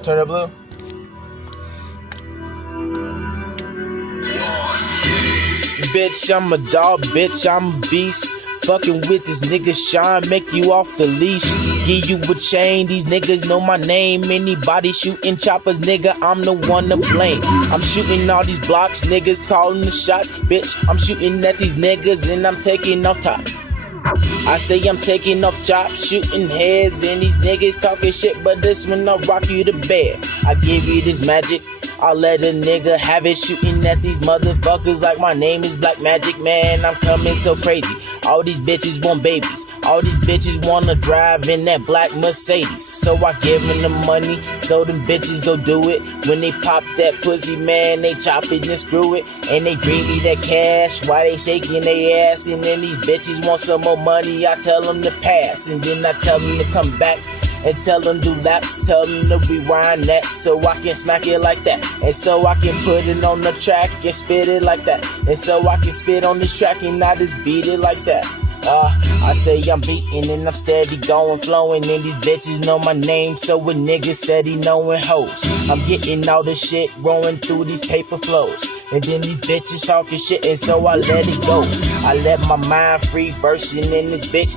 Turn up, Blue. Bitch, I'm a dog, bitch, I'm a beast. Fucking with this nigga Sean, make you off the leash. Give you a chain, these niggas know my name. Anybody shooting choppers, nigga, I'm the one to blame. I'm shooting all these blocks, niggas calling the shots. Bitch, I'm shooting at these niggas and I'm taking off top. I say I'm taking off chops, shooting heads, and these niggas talking shit, but this one I'll rock you to bed. I give you this magic, I'll let a nigga have it, shooting at these motherfuckers like my name is Black Magic, man. I'm coming so crazy. All these bitches want babies, all these bitches wanna drive in that black Mercedes. So I give them the money, so them bitches go do it. When they pop that pussy, man, they chop it and screw it, and they bring me that cash while they shaking their ass. And then these bitches want some more money, I tell them to pass, and then I tell them to come back and tell them do laps, tell them to rewind that so I can smack it like that, and so I can put it on the track and spit it like that, and so I can spit on this track and I just beat it like that. I say I'm beating and I'm steady going, flowing, and these bitches know my name, so a nigga steady knowing hoes. I'm getting all this shit rolling through these paper flows, and then these bitches talking shit, and so I let it go. I let my mind free versing in this bitch.